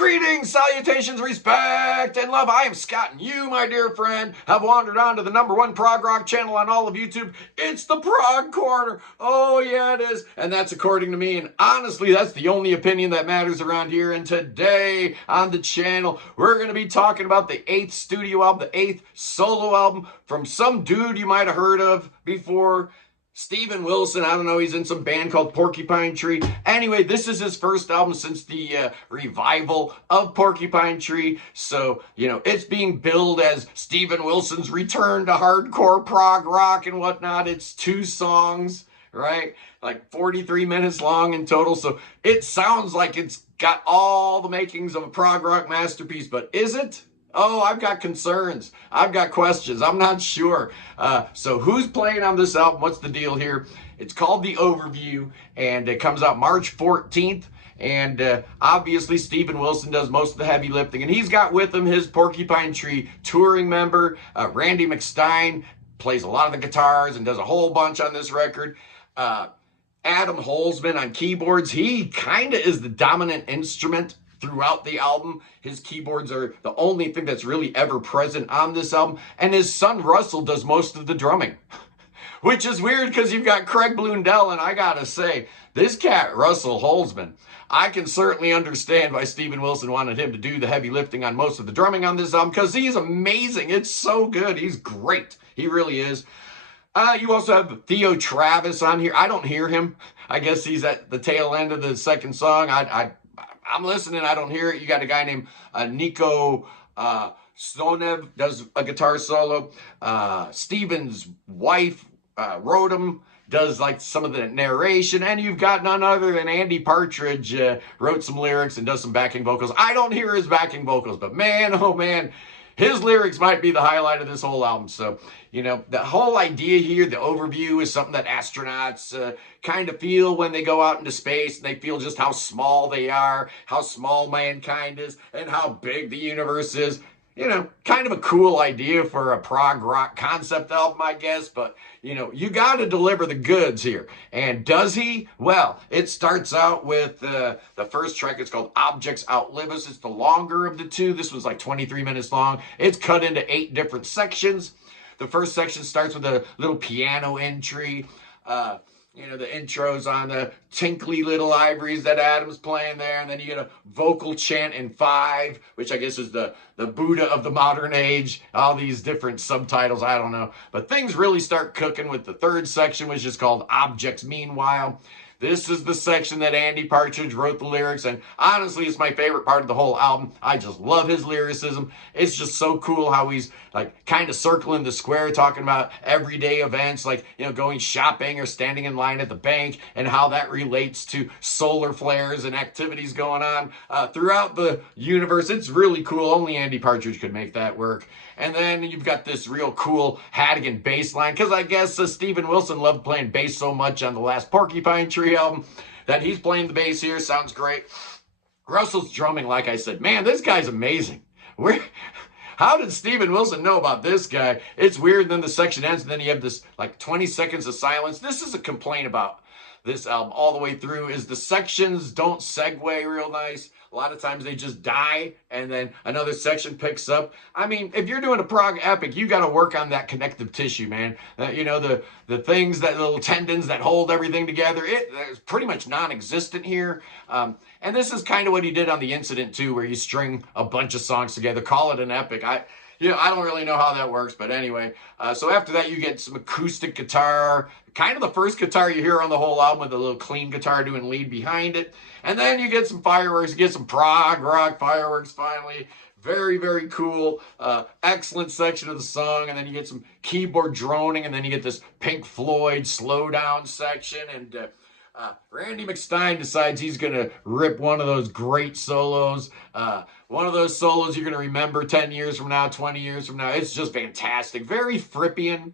Greetings, salutations, respect, and love. I am Scott, and you, my dear friend, have wandered onto the #1 prog rock channel on all of YouTube. It's the Prog Corner. Oh, yeah, it is. And that's according to me. And honestly, that's the only opinion that matters around here. And today on the channel, we're going to be talking about the 8th studio album, the 8th solo album from some dude you might have heard of before. Steven Wilson, I don't know, he's in some band called Porcupine Tree. Anyway, this is his first album since the revival of Porcupine Tree. So, you know, it's being billed as Steven Wilson's return to hardcore prog rock and whatnot. It's 2 songs, right? Like 43 minutes long in total. So it sounds like it's got all the makings of a prog rock masterpiece, but is it? Oh, I've got concerns. I've got questions. I'm not sure. So who's playing on this album? What's the deal here? It's called The Overview, and it comes out March 14th. And obviously, Steven Wilson does most of the heavy lifting. And he's got with him his Porcupine Tree touring member, Randy McStein, plays a lot of the guitars and does a whole bunch on this record. Adam Holzman on keyboards. He kind of is the dominant instrument throughout the album. His keyboards are the only thing that's really ever present on this album. And his son Russell does most of the drumming, which is weird because you've got Craig Blundell, and I gotta say, this cat, Russell Holzman, I can certainly understand why Steven Wilson wanted him to do the heavy lifting on most of the drumming on this album, because he's amazing. It's so good. He's great. He really is. You also have Theo Travis on here. I don't hear him. I guess he's at the tail end of the second song. I'm listening. I don't hear it. You got a guy named Nico Stonev does a guitar solo. Steven's wife, Rodham, does like some of the narration. And you've got none other than Andy Partridge wrote some lyrics and does some backing vocals. I don't hear his backing vocals, but man, oh man, his lyrics might be the highlight of this whole album. So, you know, the whole idea here, the overview, is something that astronauts kind of feel when they go out into space, and they feel just how small they are, how small mankind is, and how big the universe is. You know, kind of a cool idea for a prog rock concept album, I guess, but, you know, you got to deliver the goods here. And does he? Well, it starts out with the first track. It's called Objects Outlive Us. It's the longer of the two. This was like 23 minutes long. It's cut into 8 different sections. The first section starts with a little piano entry. You know, the intro's on the tinkly little ivories that Adam's playing there. And then you get a vocal chant in 5, which I guess is the Buddha of the modern age. All these different subtitles, I don't know. But things really start cooking with the third section, which is called Objects Meanwhile. This is the section that Andy Partridge wrote the lyrics, and honestly, it's my favorite part of the whole album. I just love his lyricism. It's just so cool how he's like kind of circling the square, talking about everyday events, like, you know, going shopping or standing in line at the bank, and how that relates to solar flares and activities going on throughout the universe. It's really cool. Only Andy Partridge could make that work. And then you've got this real cool Hannigan bass line, because I guess Steven Wilson loved playing bass so much on the last Porcupine Tree album that he's playing the bass here. Sounds great. Russell's drumming, like I said, man, this guy's amazing. How did Steven Wilson know about this guy? It's weird. Then the section ends, and then you have this like 20 seconds of silence. This is a complaint about this album all the way through, is the sections don't segue real nice. A lot of times they just die, and then another section picks up. I mean, if you're doing a prog epic, you got to work on that connective tissue, man. You know, the things, that little tendons that hold everything together, it's pretty much non-existent here. And this is kind of what he did on The Incident, too, where you string a bunch of songs together, call it an epic. You know, I don't really know how that works, but anyway. So after that, you get some acoustic guitar, kind of the first guitar you hear on the whole album, with a little clean guitar doing lead behind it. And then you get some fireworks, you get some prog rock fireworks finally. Very, very cool. Excellent section of the song. And then you get some keyboard droning, and then you get this Pink Floyd slow down section. And Randy McStein decides he's going to rip one of those great solos. One of those solos you're going to remember 10 years from now, 20 years from now. It's just fantastic. Very Frippian.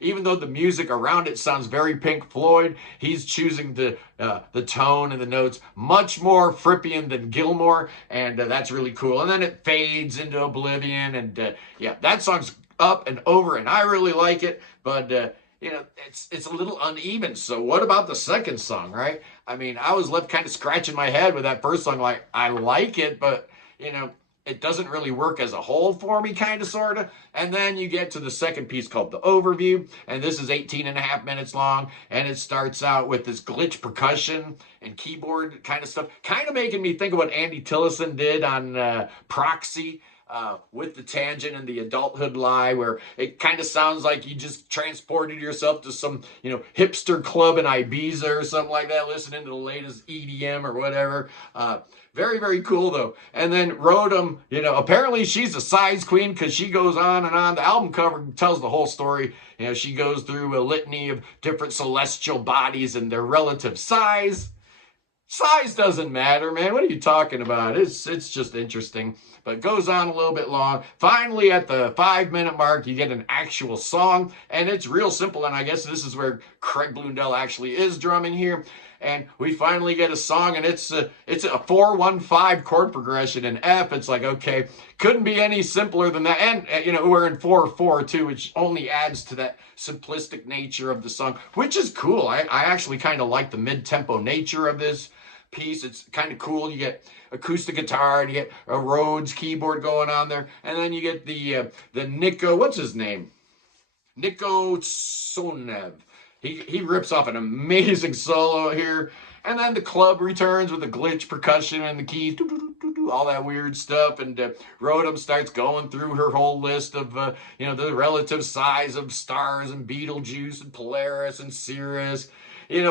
Even though the music around it sounds very Pink Floyd, he's choosing the tone and the notes much more Frippian than Gilmour. And that's really cool. And then it fades into oblivion. And yeah, that song's up and over, and I really like it. But it's a little uneven. So what about the second song, right? I mean, I was left kind of scratching my head with that first song. Like, I like it, but you know, it doesn't really work as a whole for me, kind of, sort of. And then you get to the second piece called the overview, and this is 18 and a half minutes long, and it starts out with this glitch percussion and keyboard kind of stuff, kind of making me think of what Andy Tillison did on Proxy, with the tangent and the adulthood lie, where it kind of sounds like you just transported yourself to some, hipster club in Ibiza or something like that, listening to the latest EDM or whatever. Very, very cool though. And then Rotem, apparently she's a size queen because she goes on and on. The album cover tells the whole story. She goes through a litany of different celestial bodies and their relative size. Size doesn't matter, man. What are you talking about? It's just interesting. But it goes on a little bit long. Finally, at the 5-minute mark, you get an actual song, and it's real simple. And I guess this is where Craig Blundell actually is drumming here. And we finally get a song, and it's a 4-1-5 chord progression in F. It's like, okay, couldn't be any simpler than that. And we're in 4/4 too, which only adds to that simplistic nature of the song, which is cool. I actually kind of like the mid-tempo nature of this piece. It's kind of cool. You get acoustic guitar, and you get a Rhodes keyboard going on there, and then you get the Nico, what's his name? Nico Sonev. He rips off an amazing solo here, and then the club returns with the glitch percussion and the keys, all that weird stuff, and Rotem starts going through her whole list of the relative size of stars and Betelgeuse and Polaris and Sirius,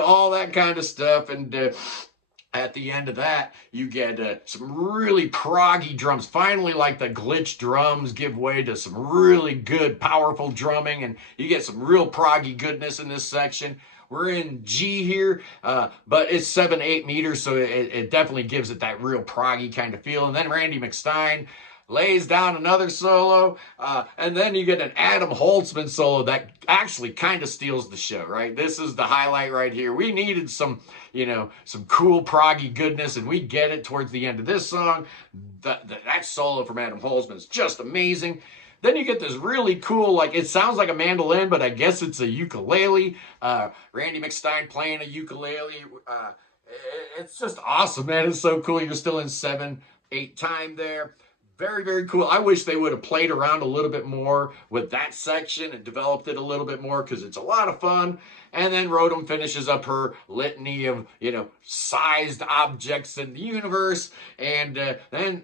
all that kind of stuff, and at the end of that, you get some really proggy drums. Finally, like the glitch drums give way to some really good, powerful drumming, and you get some real proggy goodness in this section. We're in G here, but it's 7/8 meters, so it definitely gives it that real proggy kind of feel. And then Randy McStein lays down another solo, and then you get an Adam Holtzman solo that actually kind of steals the show, right? This is the highlight right here. We needed some cool proggy goodness, and we get it towards the end of this song. That solo from Adam Holtzman is just amazing. Then you get this really cool, like, it sounds like a mandolin, but I guess it's a ukulele. Randy McStein playing a ukulele. It's just awesome, man. It's so cool. You're still in 7/8 time there. Very, very cool. I wish they would have played around a little bit more with that section and developed it a little bit more, because it's a lot of fun. And then Rotem finishes up her litany of, sized objects in the universe. And then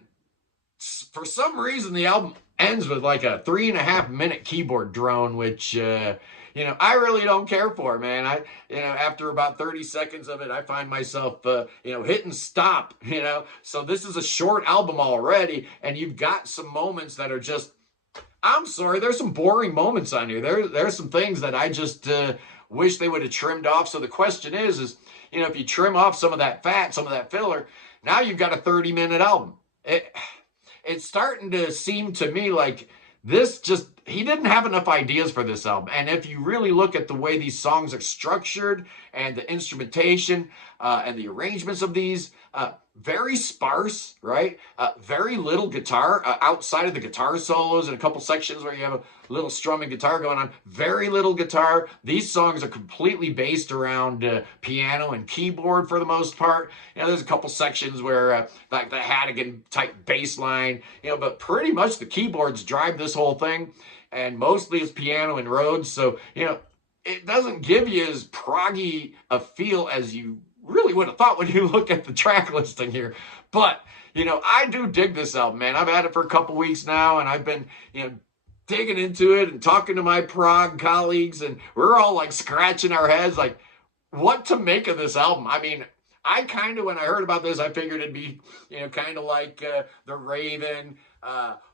for some reason, the album ends with like a 3.5-minute keyboard drone, which, I really don't care for, man. After about 30 seconds of it, I find myself, hitting stop, So this is a short album already, and you've got some moments that are just, I'm sorry, there's some boring moments on here. There's some things that I just wish they would have trimmed off. So the question is, if you trim off some of that fat, some of that filler, now you've got a 30-minute album. It's starting to seem to me like he didn't have enough ideas for this album. And if you really look at the way these songs are structured and the instrumentation and the arrangements of these, very sparse, right? Very little guitar outside of the guitar solos and a couple sections where you have a little strumming guitar going on. Very little guitar. These songs are completely based around piano and keyboard for the most part. There's a couple sections where like the Hannigan type bass line, but pretty much the keyboards drive this whole thing, and mostly it's piano and Rhodes. So, it doesn't give you as proggy a feel as you really would have thought when you look at the track listing here. But, I do dig this album, man. I've had it for a couple weeks now, and I've been, digging into it and talking to my prog colleagues, and we're all like scratching our heads like what to make of this album. I mean, I kind of, when I heard about this, I figured it'd be, kind of like The Raven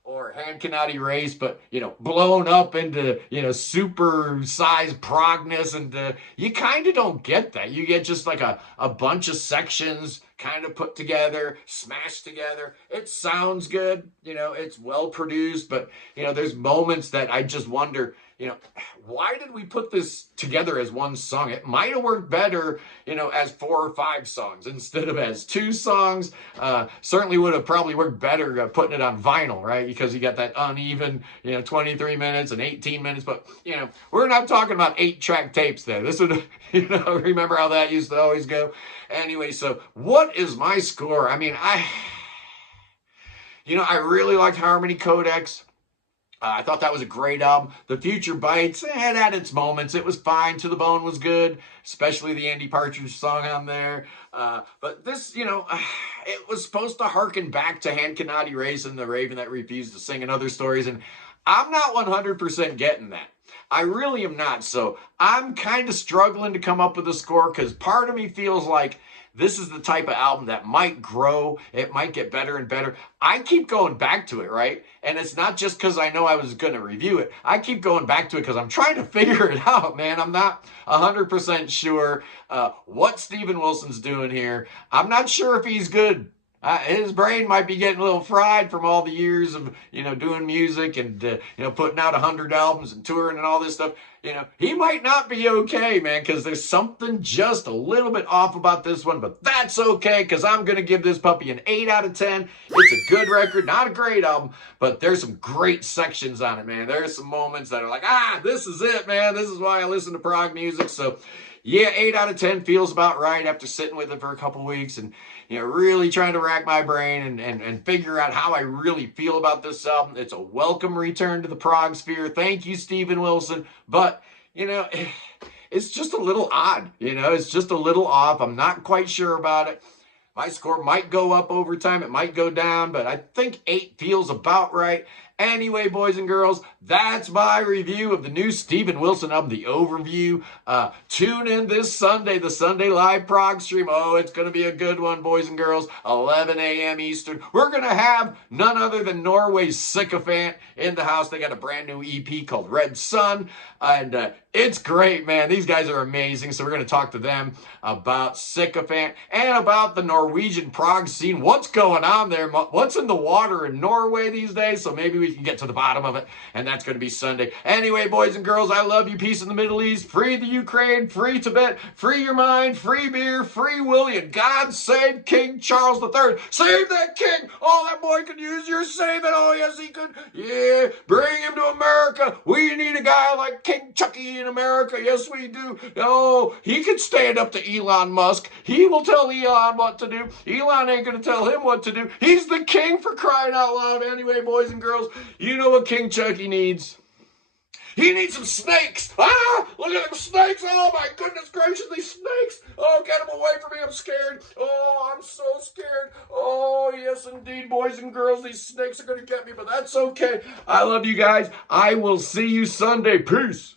or Hand Cannot Erase, but, blown up into, super sized progness. And you kind of don't get that. You get just like a bunch of sections kind of put together, smashed together. It sounds good. It's well produced, but, there's moments that I just wonder, why did we put this together as one song? It might have worked better, as 4 or 5 songs instead of as 2 songs. Certainly would have probably worked better putting it on vinyl vinyl, right? Because you got that uneven, 23 minutes and 18 minutes. But, we're not talking about 8-track tapes there. This would, remember how that used to always go? Anyway, so what is my score? I mean, I really liked Harmony Codex. I thought that was a great album. The Future Bites, it had its moments. It was fine. To the Bone was good, especially the Andy Partridge song on there. But this, it was supposed to harken back to Han Cannati Race and the Raven that refused to sing and other stories. And I'm not 100% getting that. I really am not. So I'm kind of struggling to come up with a score because part of me feels like this is the type of album that might grow. It might get better and better. I keep going back to it, right? And it's not just because I know I was going to review it. I keep going back to it because I'm trying to figure it out, man. I'm not 100% sure what Steven Wilson's doing here. I'm not sure if he's good. His brain might be getting a little fried from all the years of, doing music and, putting out 100 albums and touring and all this stuff. He might not be okay, man, because there's something just a little bit off about this one, but that's okay because I'm going to give this puppy an 8 out of 10. It's a good record, not a great album, but there's some great sections on it, man. There's some moments that are like, this is it, man. This is why I listen to prog music. So, yeah, 8 out of 10 feels about right after sitting with it for a couple weeks and, really trying to rack my brain and figure out how I really feel about this album. It's a welcome return to the prog sphere. Thank you, Steven Wilson. But, it's just a little odd. It's just a little off. I'm not quite sure about it. My score might go up over time. It might go down, but I think 8 feels about right. Anyway, boys and girls, that's my review of the new Steven Wilson album, The Overview. Tune in this Sunday, the Sunday Live Prog stream. Oh, it's going to be a good one, boys and girls. 11 a.m. Eastern. We're going to have none other than Norway's Sycophant in the house. They got a brand new EP called Red Sun, and it's great, man. These guys are amazing, so we're going to talk to them about Sycophant and about the Norwegian prog scene. What's going on there? What's in the water in Norway these days? So maybe we can get to the bottom of it, and that's going to be Sunday. Anyway, boys and girls, I love you. Peace in the Middle East. Free the Ukraine. Free Tibet. Free your mind. Free beer. Free William. God save King Charles III. Save that king. Oh, that boy could use your saving. Oh, yes, he could. Yeah, bring him to America. We need a guy like King Chucky in America. Yes, we do. Oh, he could stand up to Elon Musk. He will tell Elon what to do. Elon ain't going to tell him what to do. He's the king, for crying out loud. Anyway, boys and girls, you know what King Chucky needs? He needs some snakes. Look at them snakes. Oh, my goodness gracious, these snakes. Oh, get them away from me. I'm scared. Oh, I'm so scared. Oh, yes, indeed, boys and girls, these snakes are going to get me, but that's okay. I love you guys. I will see you Sunday. Peace.